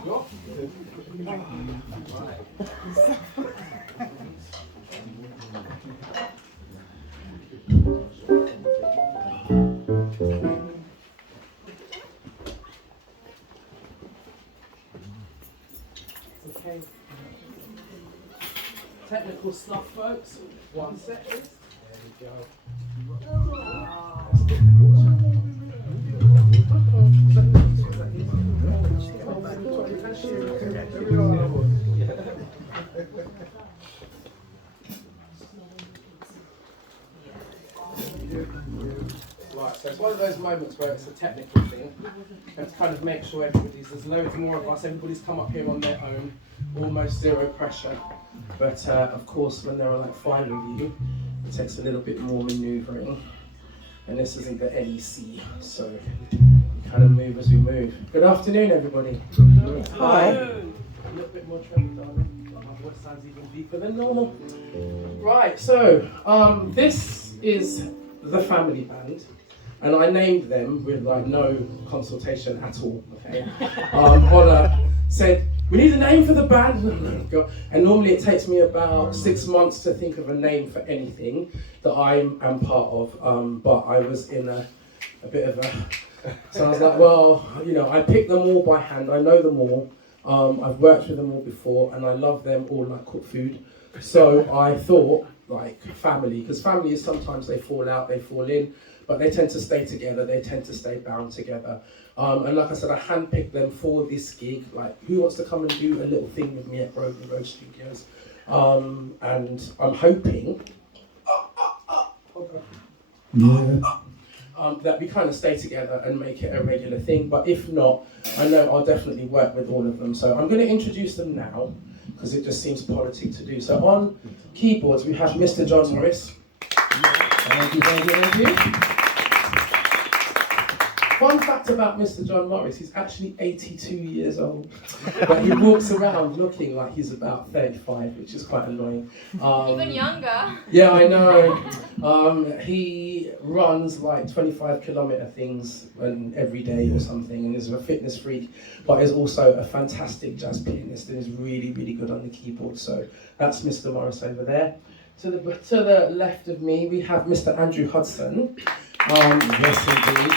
Okay. Technical stuff, folks. One set, please. There we go. Right, so it's one of those moments where it's a technical thing. You have to kind of make sure there's loads more of us, everybody's come up here on their own, almost zero pressure. But of course, when there are like 5 of you, it takes a little bit more manoeuvring. And this isn't the NEC, so we kind of move as we move. Good afternoon, everybody. Hi. A little bit more treble, darling. My voice sounds even deeper than normal. Right, so this is the family band. And I named them with like no consultation at all, okay? Ola said, we need a name for the band. And normally it takes me about 6 months to think of a name for anything that I am part of. But I was in a bit of a, so I was like, well, you know, I picked them all by hand. I know them all. I've worked with them all before and I love them all like cook food. So I thought like family, because family is sometimes they fall out, they fall in. But they tend to stay together, they tend to stay bound together. And like I said, I handpicked them for this gig. Like, who wants to come and do a little thing with me at Grosvenor Studios? And I'm hoping that we kind of stay together and make it a regular thing. But if not, I know I'll definitely work with all of them. So I'm going to introduce them now, because it just seems politic to do. So on keyboards, we have Mr. John Morris. Thank you, thank you, thank you. Fun fact about Mr. John Morris, he's actually 82 years old, but he walks around looking like he's about 35, which is quite annoying. Even younger. Yeah, I know. He runs like 25-kilometer things every day or something, and is a fitness freak, but is also a fantastic jazz pianist and is really, really good on the keyboard. So that's Mr. Morris over there. To the left of me, we have Mr. Andrew Hudson. Yes, indeed.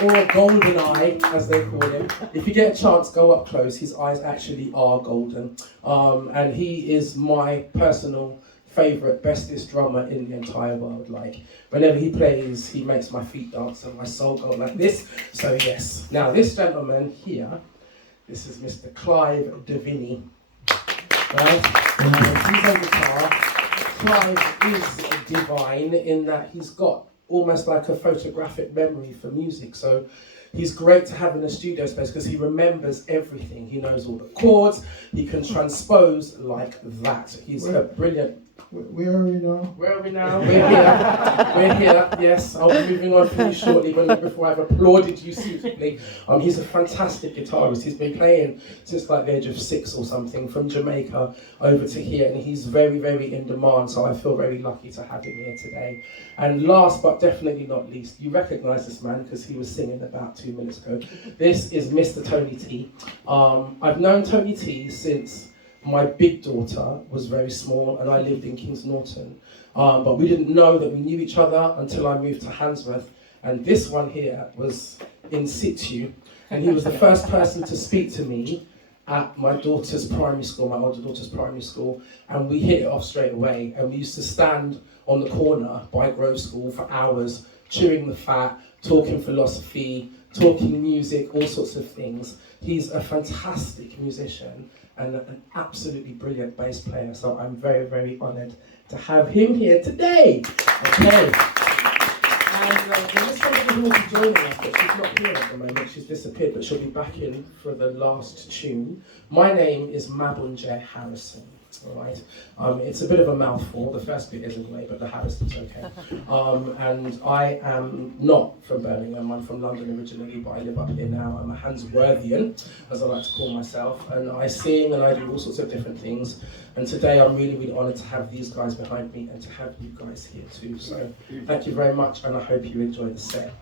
Or Golden Eye, as they call him. If you get a chance, go up close. His eyes actually are golden. And he is my personal favourite, bestest drummer in the entire world. Like, whenever he plays, he makes my feet dance and my soul go like this. So yes. Now, this gentleman here, this is Mr. Clive Deviney. Right? He's on guitar. Clive is divine in that he's got almost like a photographic memory for music. So he's great to have in a studio space because he remembers everything. He knows all the chords. He can transpose like that. He's a brilliant... Where are we now? Where are we now? We're here. We're here. Yes, I'll be moving on from you shortly, but not before I've applauded you suitably. He's a fantastic guitarist. He's been playing since like the age of 6 or something, from Jamaica over to here, and he's very, very in demand, so I feel very lucky to have him here today. And last but definitely not least, you recognise this man because he was singing about 2 minutes ago. This is Mr. Tony T. I've known Tony T since my big daughter was very small and I lived in Kings Norton. But we didn't know that we knew each other until I moved to Handsworth. And this one here was in situ. And he was the first person to speak to me at my daughter's primary school, my older daughter's primary school. And we hit it off straight away. And we used to stand on the corner by Grove School for hours, chewing the fat, talking philosophy, talking music, all sorts of things. He's a fantastic musician and an absolutely brilliant bass player, so I'm very, very honoured to have him here today. Okay. And there's somebody who will be joining us, but she's not here at the moment. She's disappeared, but she'll be back in for the last tune. My name is Mabunje Harrison. All right. It's a bit of a mouthful. The first bit isn't great, but the Harrison's okay. And I am not from Birmingham. I'm from London originally, but I live up here now. I'm a Handsworthian, as I like to call myself. And I sing and I do all sorts of different things. And today I'm really, really honoured to have these guys behind me and to have you guys here too. So thank you very much, and I hope you enjoy the set.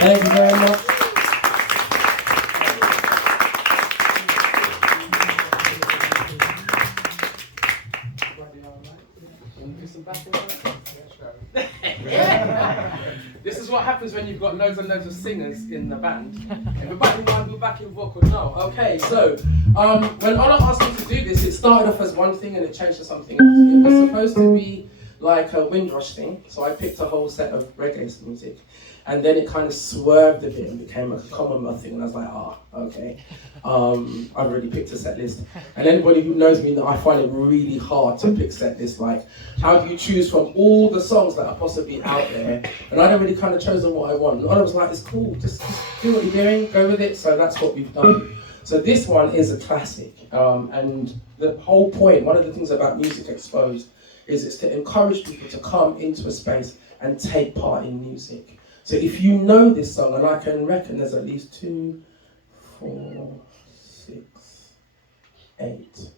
Thank you very much. This is what happens when you've got loads and loads of singers in the band. Everybody want to do backing vocal? No. Okay, so when Ola asked me to do this, it started off as one thing and it changed to something else. It was supposed to be like a Windrush thing, so I picked a whole set of reggae music, and then it kind of swerved a bit and became a Commonwealth thing, and I was like, okay. I've already picked a set list, and anybody who knows me, I find it really hard to pick set lists. Like, how do you choose from all the songs that are possibly out there? And I'd already kind of chosen what I want. And I was like, it's cool, just do what you're doing, go with it. So that's what we've done. So this one is a classic, and the whole point, one of the things about Music Exposed is it's to encourage people to come into a space and take part in music. So if you know this song, and I can reckon there's at least 2, 4, 6, 8,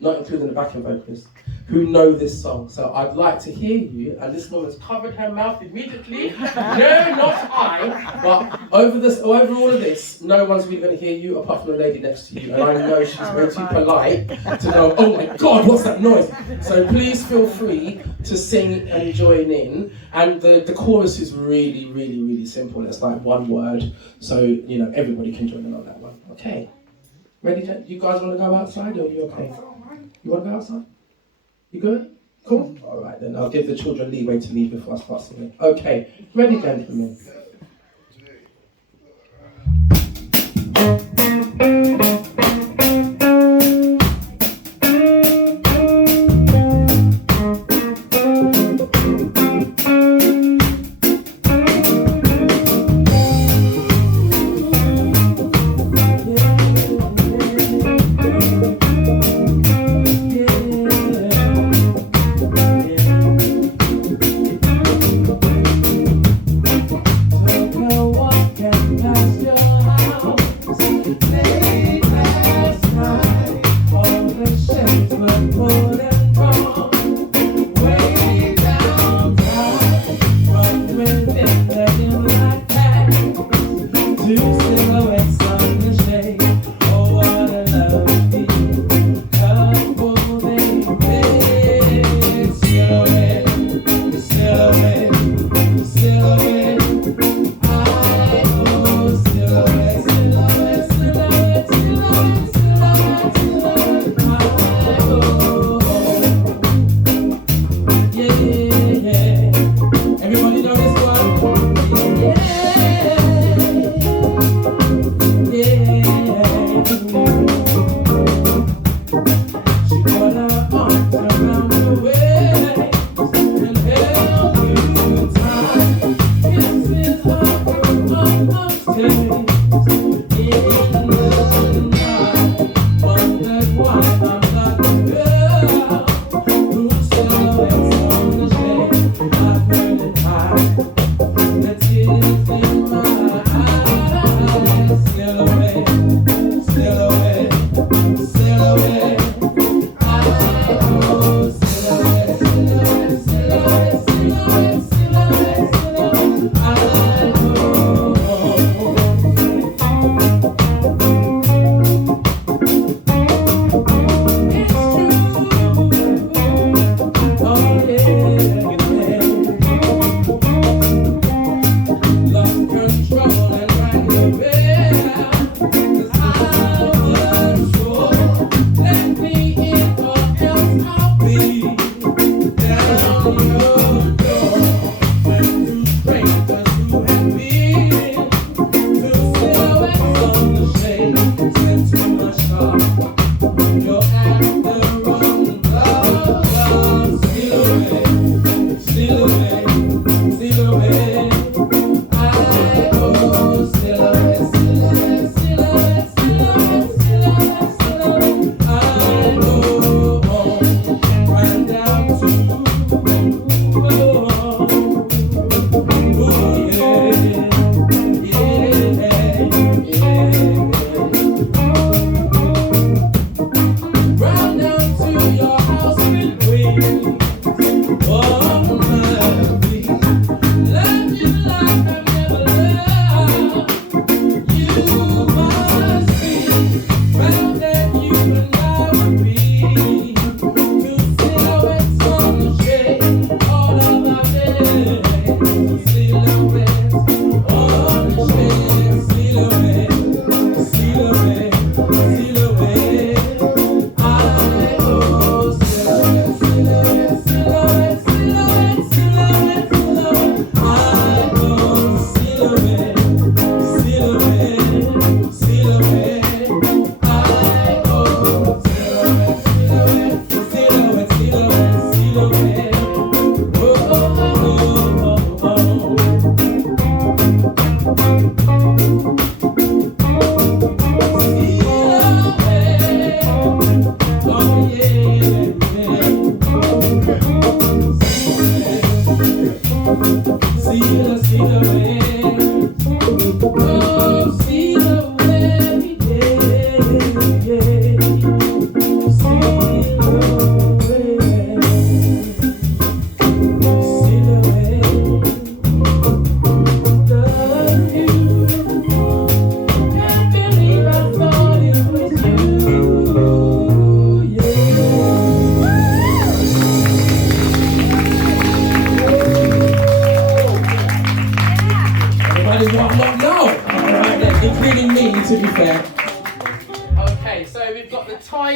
not including the backing vocalists, who know this song. So I'd like to hear you, and this woman's covered her mouth immediately. No, not I. But over all of this, no one's really going to hear you apart from the lady next to you. And I know she's way too polite to go, oh my God, what's that noise? So please feel free to sing and join in. And the chorus is really, really, really simple. It's like one word. So, you know, everybody can join in on that one. Okay. Ready? You guys want to go outside, or are you okay? You want to go outside? You good? Cool. All right, then I'll give the children leeway to leave before I start singing. Okay, ready, gentlemen?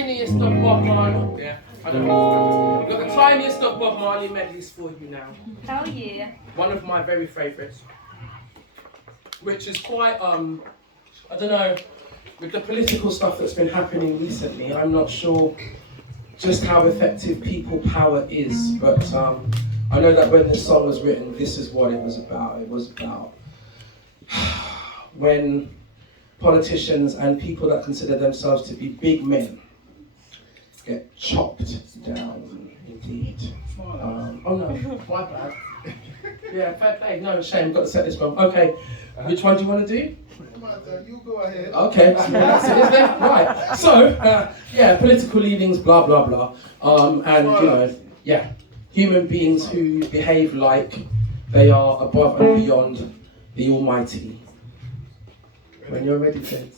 tiniest of Bob Marley. Yeah, I don't know. We've got the tiniest of Bob Marley medleys for you now. Hell yeah. One of my very favourites, which is quite I don't know, with the political stuff that's been happening recently, I'm not sure just how effective people power is, but I know that when this song was written, this is what it was about. It was about when politicians and people that consider themselves to be big men get chopped down, indeed. Oh no, my bad. Yeah, fair play. No, shame, got to set this one. Okay, which one do you want to do? You go ahead. Okay, that's it, is there? Right. So, yeah, political leanings, blah, blah, blah. And, you know, yeah, human beings who behave like they are above and beyond the Almighty. When you're ready, friends.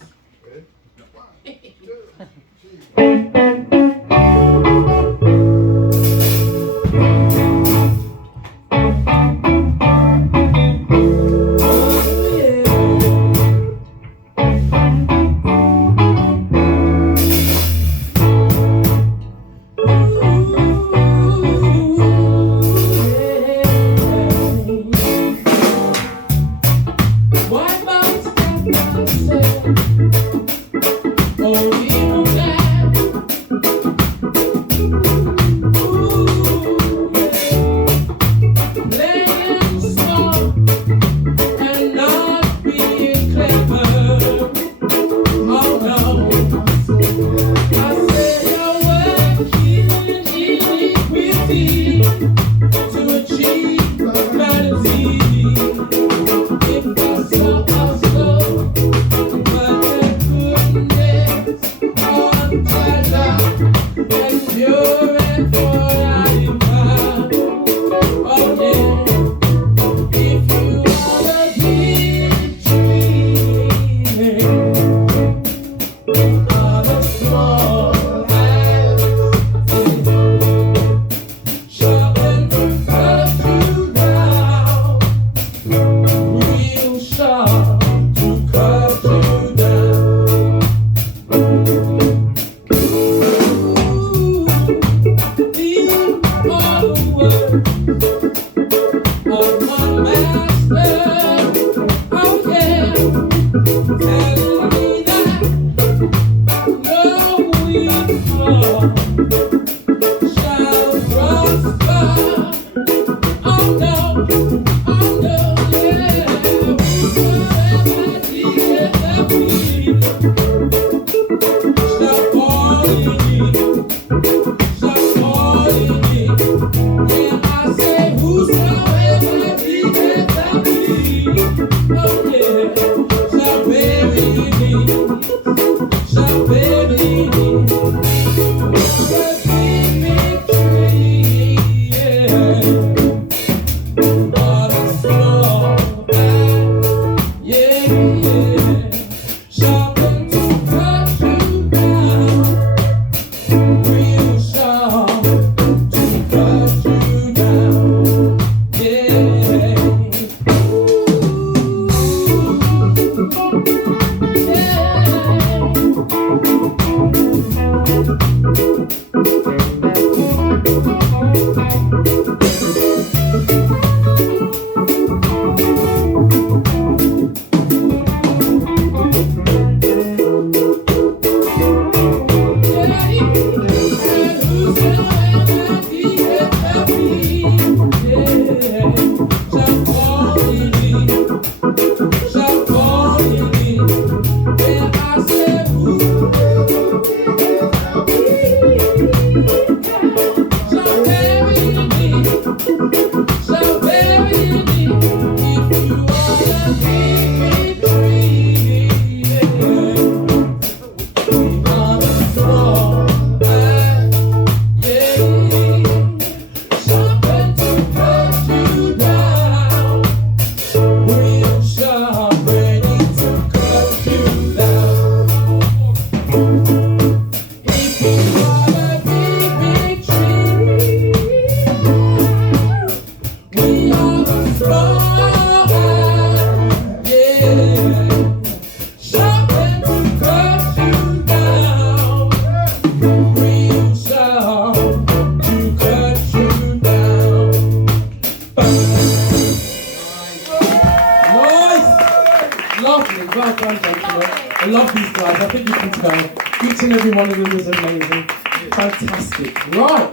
one of them was amazing. Fantastic. Right.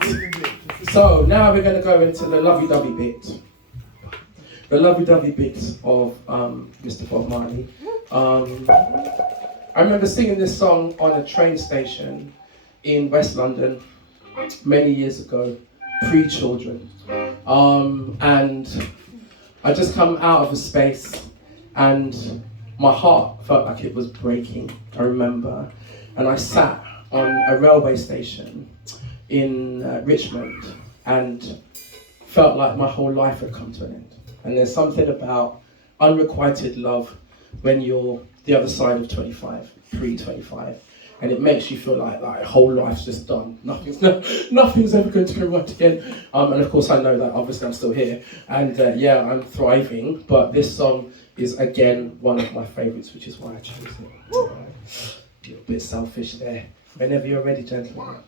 So now we're going to go into the lovey-dovey bit. The lovey-dovey bit of Mr. Bob Marley. I remember singing this song on a train station in West London many years ago, pre-children. And I just come out of a space and my heart felt like it was breaking, I remember. And I sat on a railway station in Richmond and felt like my whole life had come to an end. And there's something about unrequited love when you're the other side of 25, pre-25, and it makes you feel like whole life's just done. Nothing's ever going to go right again. And of course I know that obviously I'm still here, and yeah, I'm thriving, but this song is again one of my favourites, which is why I chose it. A little bit selfish there. Whenever you're ready, gentlemen.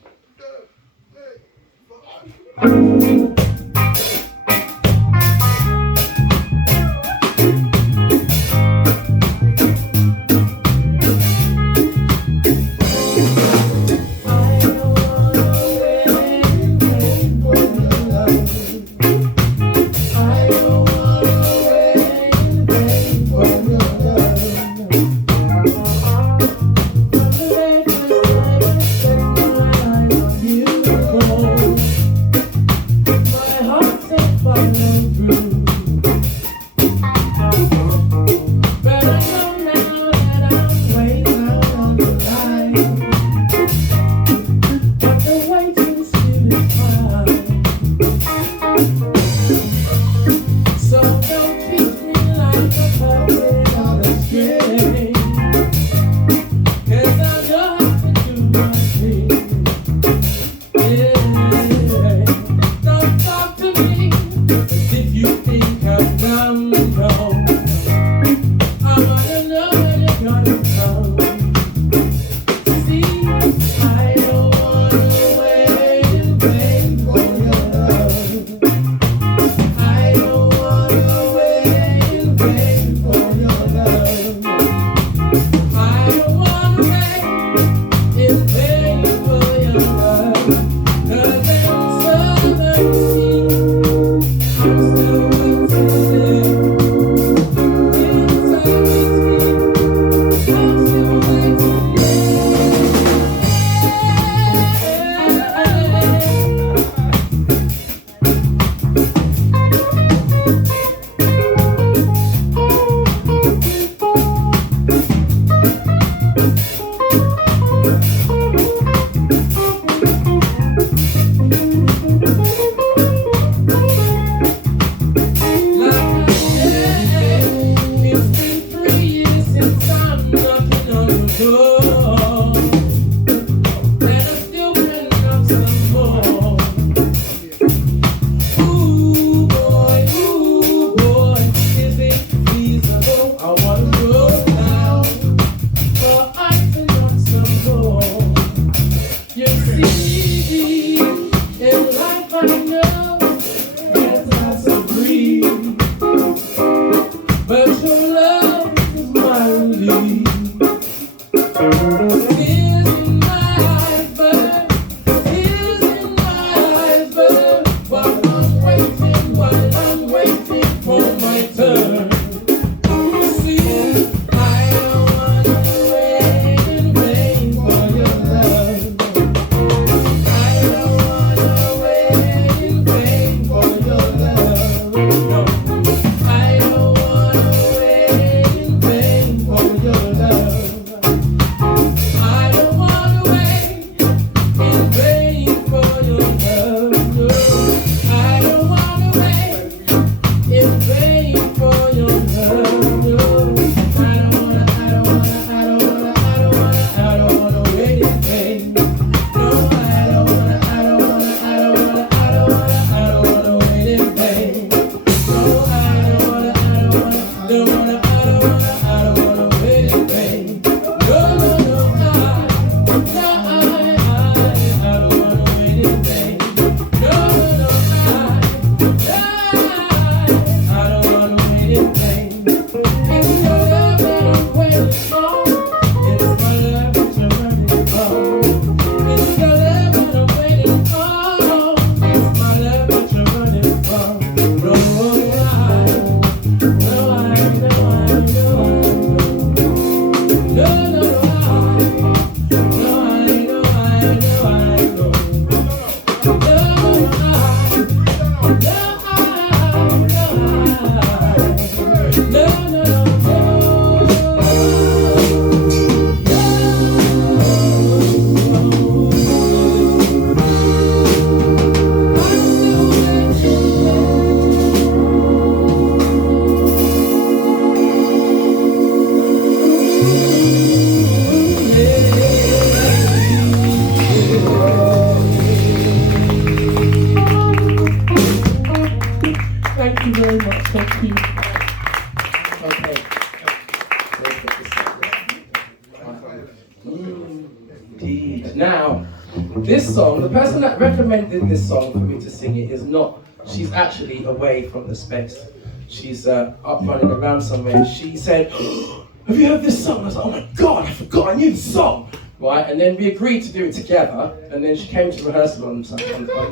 The person that recommended this song for me to sing it is not, she's actually away from the space. She's up running around somewhere. She said, have you heard this song? I was like, oh my God, I forgot I knew the song. Right, and then we agreed to do it together, and then she came to rehearsal on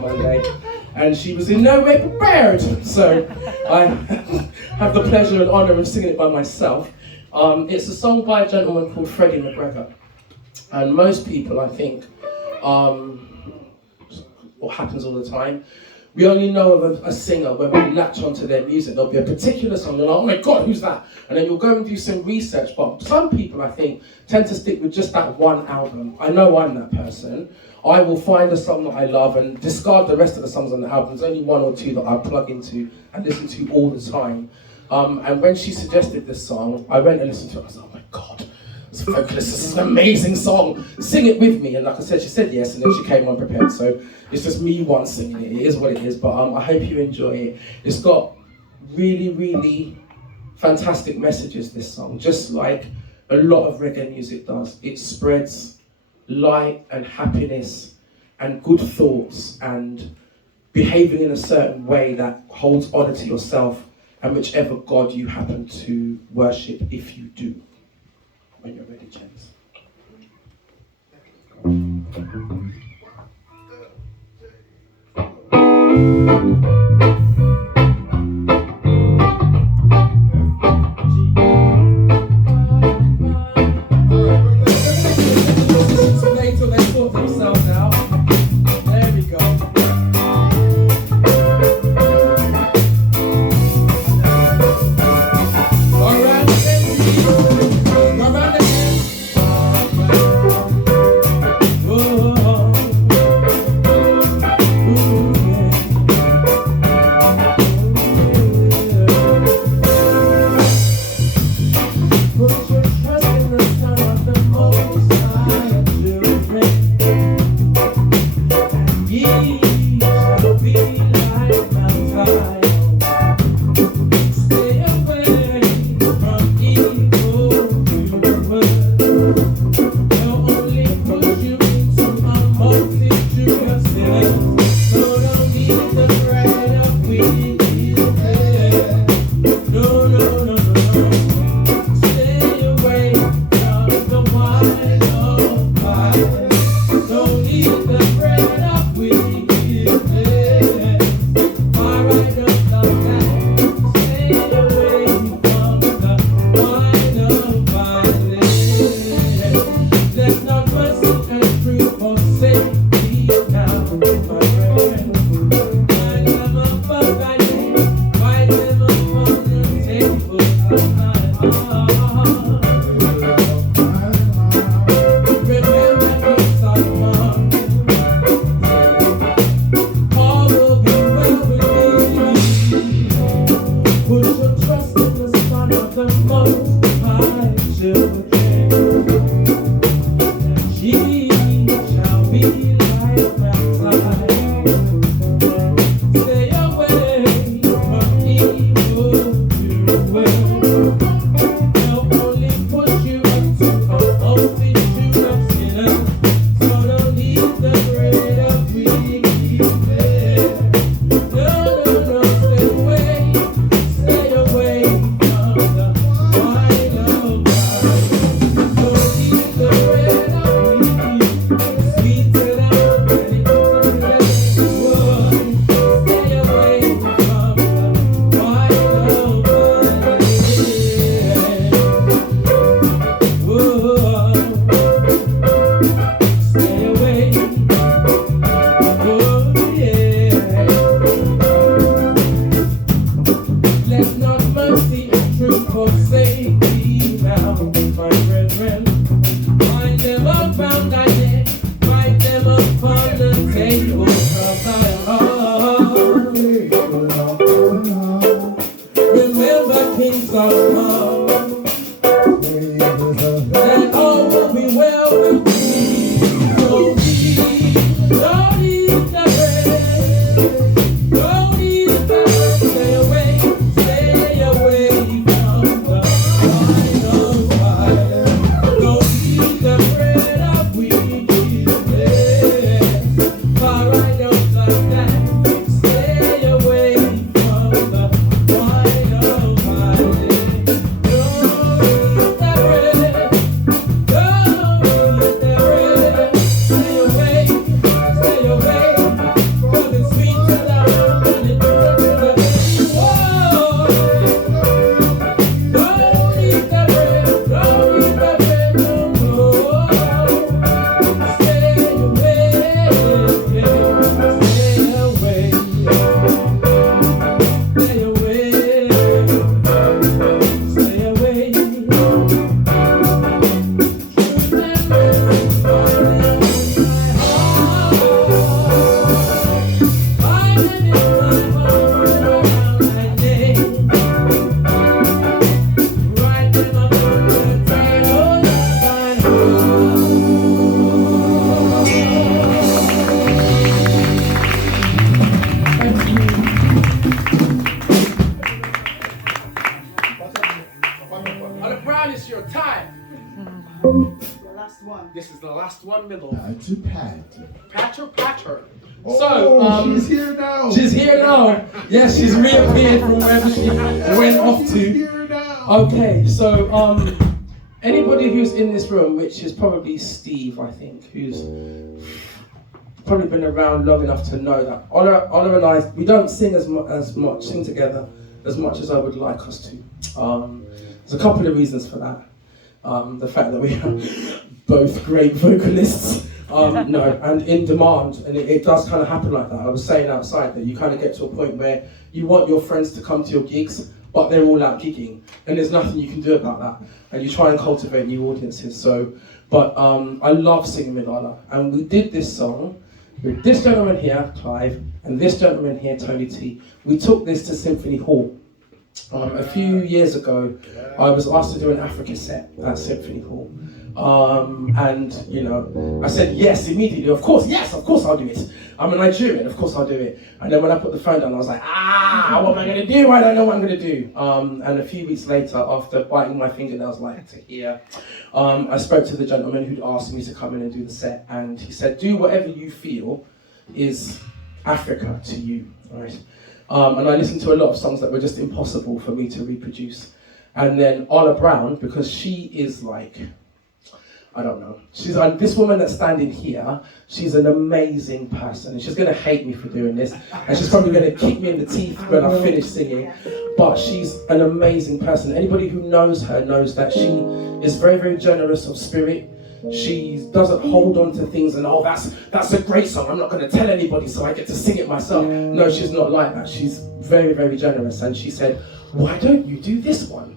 Monday, and she was in no way prepared. So I have the pleasure and honour of singing it by myself. It's a song by a gentleman called Freddie McGregor. And most people, I think, what happens all the time, we only know of a singer when we latch onto their music. There'll be a particular song, you're like, oh my God, who's that? And then you'll go and do some research. But some people, I think, tend to stick with just that one album. I know I'm that person. I will find a song that I love and discard the rest of the songs on the album. There's only one or two that I plug into and listen to all the time. And when she suggested this song, I went and listened to it. I was like, oh my God. Vocalist, this is an amazing song. Sing it with me. And like I said, she said yes, and then she came unprepared. So it's just me once singing it. It is what it is. But I hope you enjoy it. It's got really, really fantastic messages, this song. Just like a lot of reggae music does. It spreads light and happiness and good thoughts and behaving in a certain way that holds honor to yourself and whichever God you happen to worship, if you do. When you're ready, James. Wait till they sort themselves out. There we go. There's not mercy and truth for safety now. This is the last one, middle. Patter. Patter. Oh, So, she's here now. She's here now. Yes, she's reappeared from wherever she went off She's to. here now. Okay, so anybody who's in this room, which is probably Steve, I think, who's probably been around long enough to know that Ola and I, we don't sing sing together as much as I would like us to. There's a couple of reasons for that. The fact that we are both great vocalists, and in demand, and it does kind of happen like that. I was saying outside that you kind of get to a point where you want your friends to come to your gigs, but they're all out gigging, and there's nothing you can do about that. And you try and cultivate new audiences. But I love singing with Ola, and we did this song with this gentleman here, Clive, and this gentleman here, Tony T. We took this to Symphony Hall. A few years ago, I was asked to do an Africa set at Symphony Hall. And I said yes immediately. Of course I'll do it. I'm a Nigerian, of course I'll do it. And then when I put the phone down, I was like, what am I going to do? I don't know what I'm going to do. And a few weeks later, after biting my fingernails like to here, I spoke to the gentleman who'd asked me to come in and do the set, and he said, do whatever you feel is Africa to you, right? And I listened to a lot of songs that were just impossible for me to reproduce. And then Ola Brown, because she is like, I don't know. She's this woman that's standing here, she's an amazing person, and she's going to hate me for doing this, and she's probably going to kick me in the teeth when I finish singing, but she's an amazing person. Anybody who knows her knows that she is very, very generous of spirit. She doesn't hold on to things and, that's a great song, I'm not going to tell anybody so I get to sing it myself. No, she's not like that. She's very, very generous, and she said, why don't you do this one?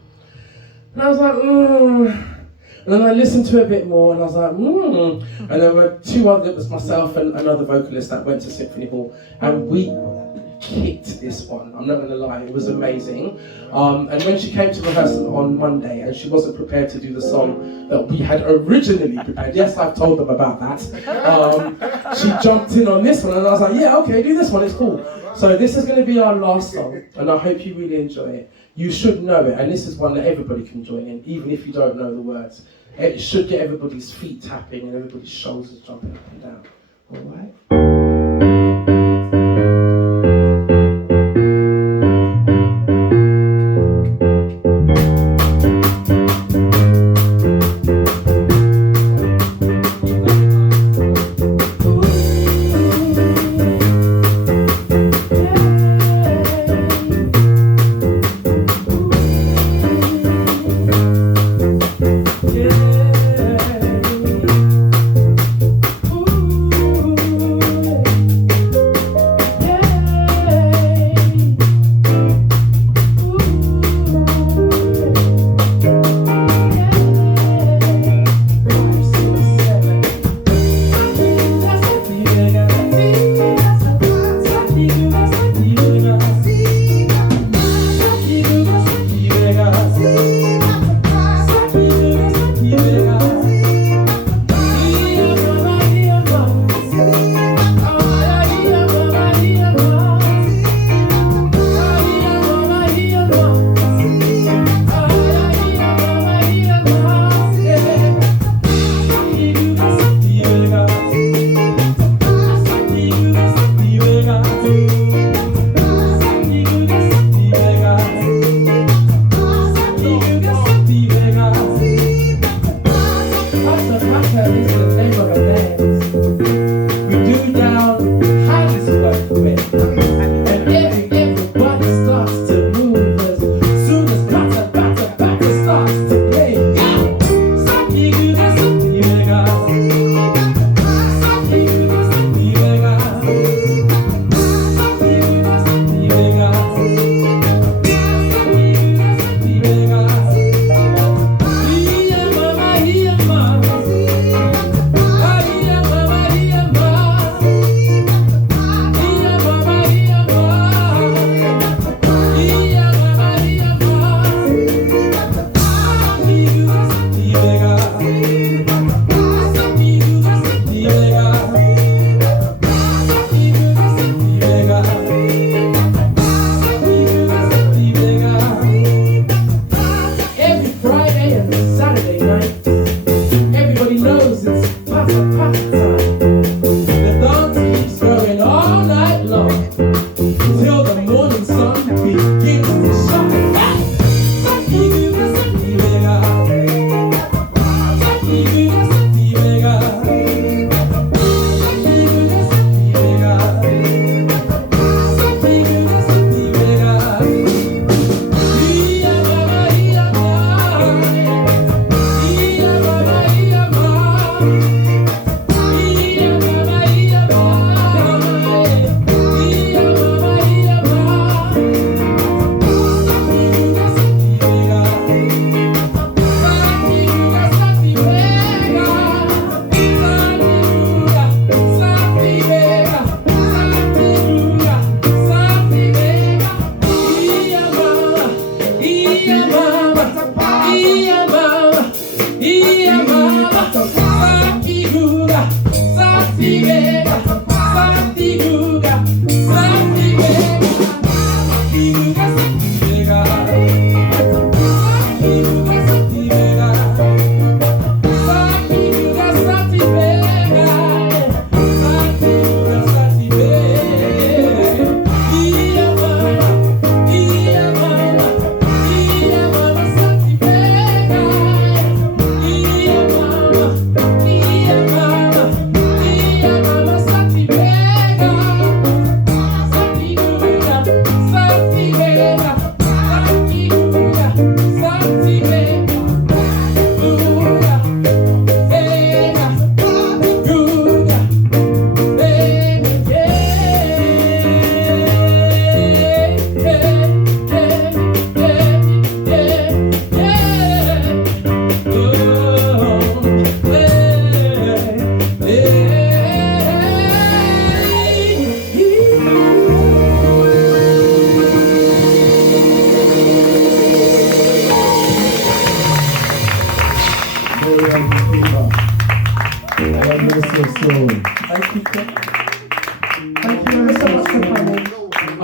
And I was like, And then I listened to it a bit more, and I was like, And there were two other, it was myself and another vocalist that went to Symphony Hall, and we kicked this one. I'm not going to lie, it was amazing. And when she came to rehearsal on Monday, and she wasn't prepared to do the song that we had originally prepared, yes, I've told them about that, she jumped in on this one, and I was like, yeah, okay, do this one, it's cool. So this is going to be our last song, and I hope you really enjoy it. You should know it, and this is one that everybody can join in, even if you don't know the words. It should get everybody's feet tapping and everybody's shoulders jumping up and down. All right?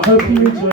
hope you enjoy.